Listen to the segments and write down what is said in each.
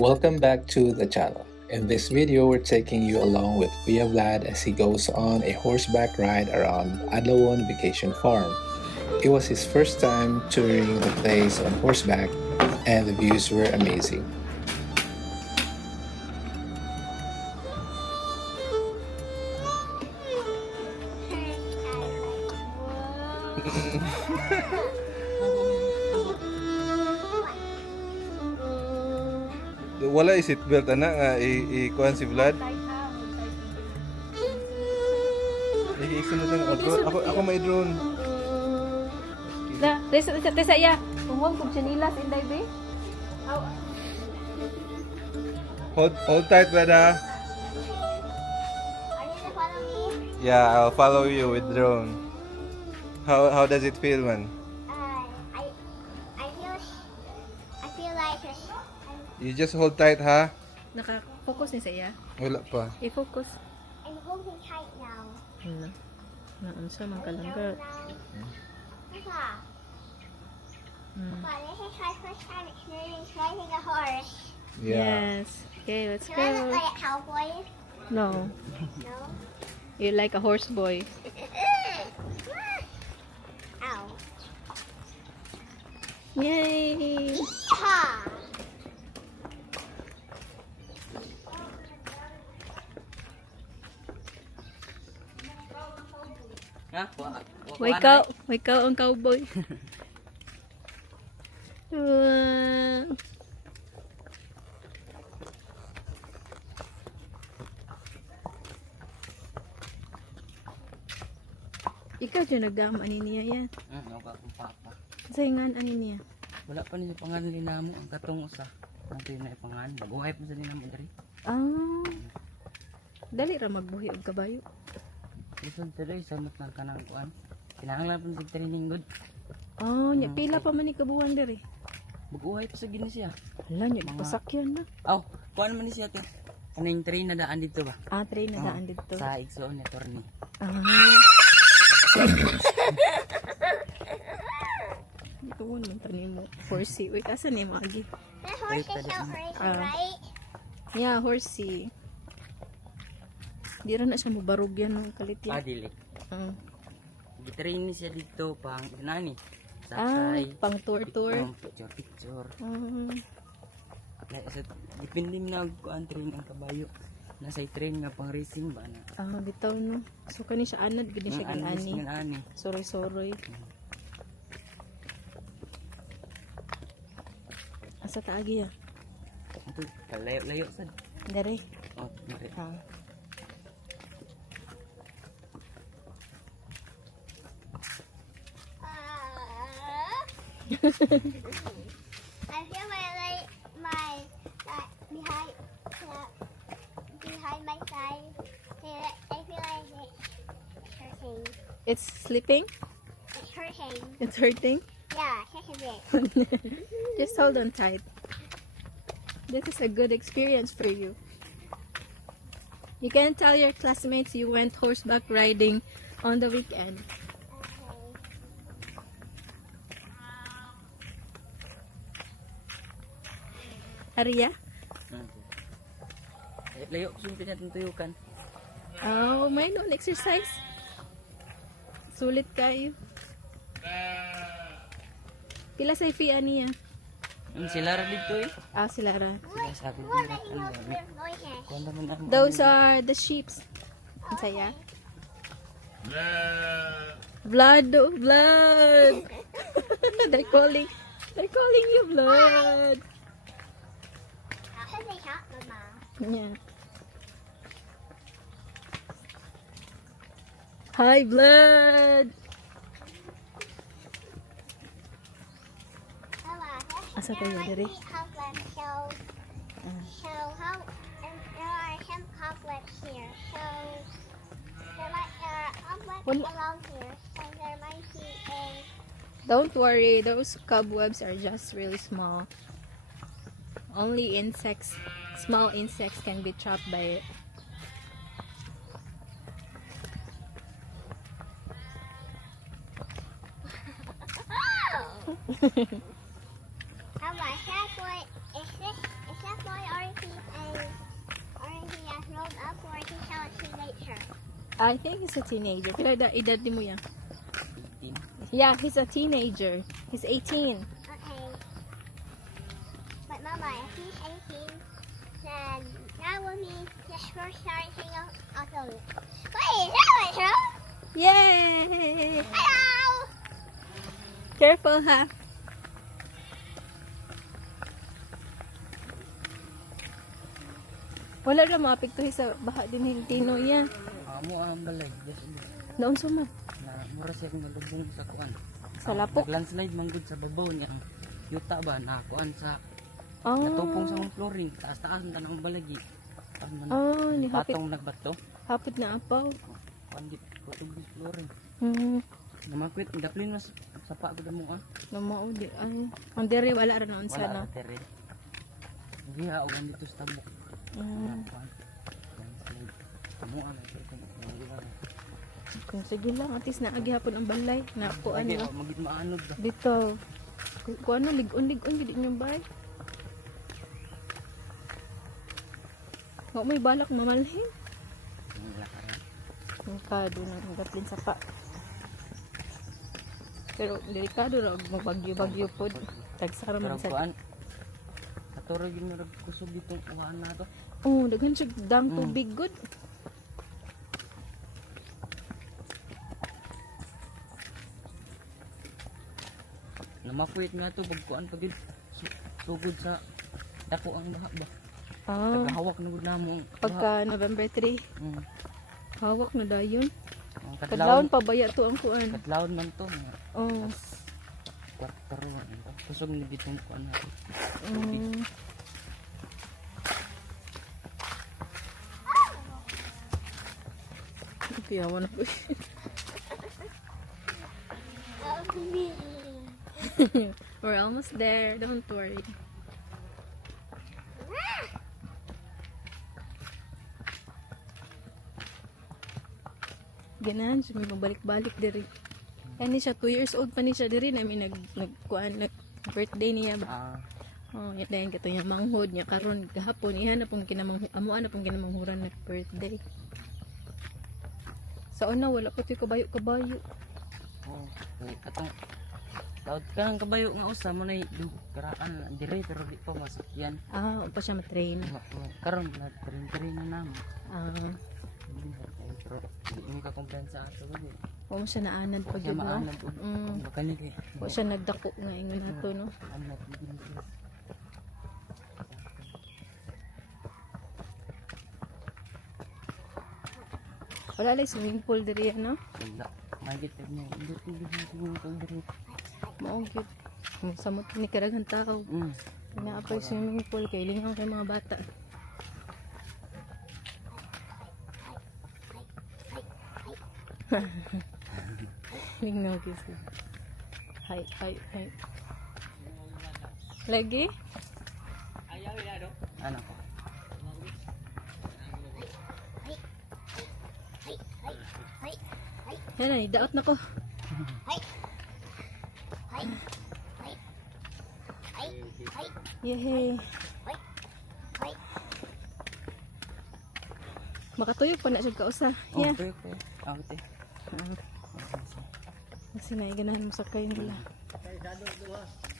Welcome back to the channel. In this video, we're taking you along with Kuya Vlad as he goes on a horseback ride around Adlawon Vacation Farm. It was his first time touring the place on horseback and the views were amazing. Wala i-seatbelt ana nga i-kuhan si Vlad. Isunod lang ako may drone. Da, tesa ya. Tungwang kung chanilas inday be. Hold tight, brother. Are you gonna follow me? Yeah, I'll follow you with drone. How does it feel, man? I feel like You just hold tight, ha? Naka-focus ni sa iya. Wala pa. I-focus. I'm holding tight now. Hala. Naunsa man kalangga. Papa, this is my first time experiencing riding a horse. Yes. Okay, let's Do I look go. like a cowboy? No. No. You like a horse boy. Ow. Yay! Ha! Wake up ang cowboy. Wow. Ikaw dyan nagdama ani niya yan. Ano ka kung papa? Saingan ani niya. Wala pa niya pangalan ni namo ang katong usa. Natin na ipangalan. Baguhay pa sa ni namo diri. Ah. Dali ra magbuhi og kabayo. Isod tuloy samot ng kanang kuan. Kinahanglan pa sa training good. Oh, nya pila pa man ni kabuhan diri. Baguhay pa sa gini siya. Hala nya pasakyan na. Aw, kuan man ni siya to. Kaning train na daan dito ba? Ah, train na daan dito. Sa igsoon ni Torni. Ah. Ito mo tanim mo. Horsey. Wait, asan ni Magi? The horse is out racing, right? Yeah, horsey. Di ra na siya mabarog yan ng kalit yan. Dili. Ah. Gitrain ni siya dito pang nani. Ah, Sakay. pang tour. Picture. Ah, Depende na kuan train ang kabayo. Nasa train nga pang racing ba na. ah, bitaw no. So kani siya anad gid siya Ani. gilani. Soroy. Asa taagi ya? Ito, kalayo-layo sad. Dere. Oh, mari. Ah. I feel my behind my side. I feel like it's hurting. It's sleeping? It's hurting. It's hurting? Yeah, just a bit. Just hold on tight. This is a good experience for you. You can tell your classmates you went horseback riding on the weekend. Aria? Layo ko yung pinatutuyukan. Oh, may no exercise. Sulit kayo. Pila sa fee niya? Sila ra dito eh. Ah, sila ra. Sila sabi What nila. making those weird noises? Kuan naman ang Those are the sheeps. Ang saya. Blood, oh, blood. They're calling you blood. How can they help, Mama? Yeah. Hi, blood. Mama, Asa tayo, diri? complex. So how? And there are some complex here. So there are complex Wala. along here. So there might be a. Don't worry, those cobwebs are just really small. Only insects, small insects can be trapped by it. Mama, is that boy? Is that boy up or is he still a teenager? I think he's a teenager. Pila edad mo yan? 18. Yeah, he's a teenager. He's 18. Okay. But Mama, if he's 18, then that will mean his first starting also. Wait, that was wrong. Yay! Hello! Careful, ha? Wala na mapiktuhi sa baha din yung tino yan. Amo ang balay. Yes, Noon suman. na mura siya nalubong sa kuan. Sa lapok. Nag-landslide man gud sa babaw niya. Ang yuta ba na kuan sa Oh. natupong sa mong flooring. Taas-taas ang tanang balagi. Oh, ni hapit, Patong nagbato. hapit na apaw. Kuan di ko tubig flooring. Hmm. Namakwit daplin mas sa pa gud mo ah. Namao di ay. Ang diri wala ra noon sa Wala no. tere. Diha og dito sa tabok. Mm. Landslide. Amo ang Kung sige lang, at least naagi hapon ang balay. Nakuan Lagi na. magid maanod ba. Dito. Kung ano, ligon-ligon, gid niyo bay. Huwag may balak mamalhin. Wala ka rin. Delikado na ang gatlin sa pa. Pero delikado ra magbagyo-bagyo pod. Tagsara Pero man sa. kuan. Katuro gyud mo kusog ditong uwan na to. Oh, daghan siya dam tubig good. Namakwit nga to pag kuan pagid sugod sa dako ang baha ba. Ah, Tagahawak na gud namo. ang baha. pagka November 3, Mm. hawak na dayon. Ang Kadlawon pa baya to ang kuan. Kadlawon man to. Mga Oh. kwartaro ano to. Kusog ni ditong kuan na. Mm. Kaya wala po. We're almost there. Don't worry. Ganahan siya, may mabalik-balik diri. Yan siya, 2 years old pa ni siya diri. Namin birthday niya ba? Ah, Oh, yan dahil kato niya manghod niya karon gahapon ihan na pong amuan na pong kinamanghuran nag birthday. Sa una wala pa tayo kabayo. oh. Katong Taod ka ng kabayo nga usa mo na karaan dire pero di pa masakyan. Ah, pa siya matrain. Karon na train na namo. Ah, Pero di mo ka kumpensa ato gud. mo siya naanad pag Siya yun, no? maanad ug Mm. bakanili. Wa siya nagdako nga ingon nato, no? Anat din siya. Wala lang swimming pool diri, no? Wala. Magit mo. Hindi ko din ko dire. Mao gyud. Samot ni karaghan tao. Na pa swimming pool kay lingaw kay mga bata. Lingaw kasi. Hay. Lagi? Ano ko? Yan na, daot na ko. Yehey. Makatuyok pa na siya kausa. Yeah. Okay. Ate. Kasi naiganahan mo sakay nila.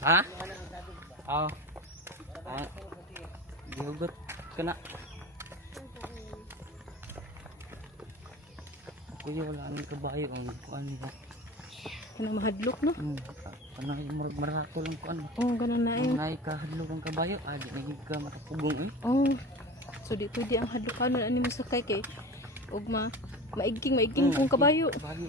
Ha? Oo. Gihugot ka na. Kuya wala ang kabayo ang kuan nila. Kanang mahadlok, no? Ano yung marako lang kuan. Oh, ganun na Ang eh. nay ka hadlok ang kabayo, adi nagig ka makapugong eh. Oh. So dito di ang hadlokan na ani mo sakay kay ug maigking kung kabayo. Kabayo.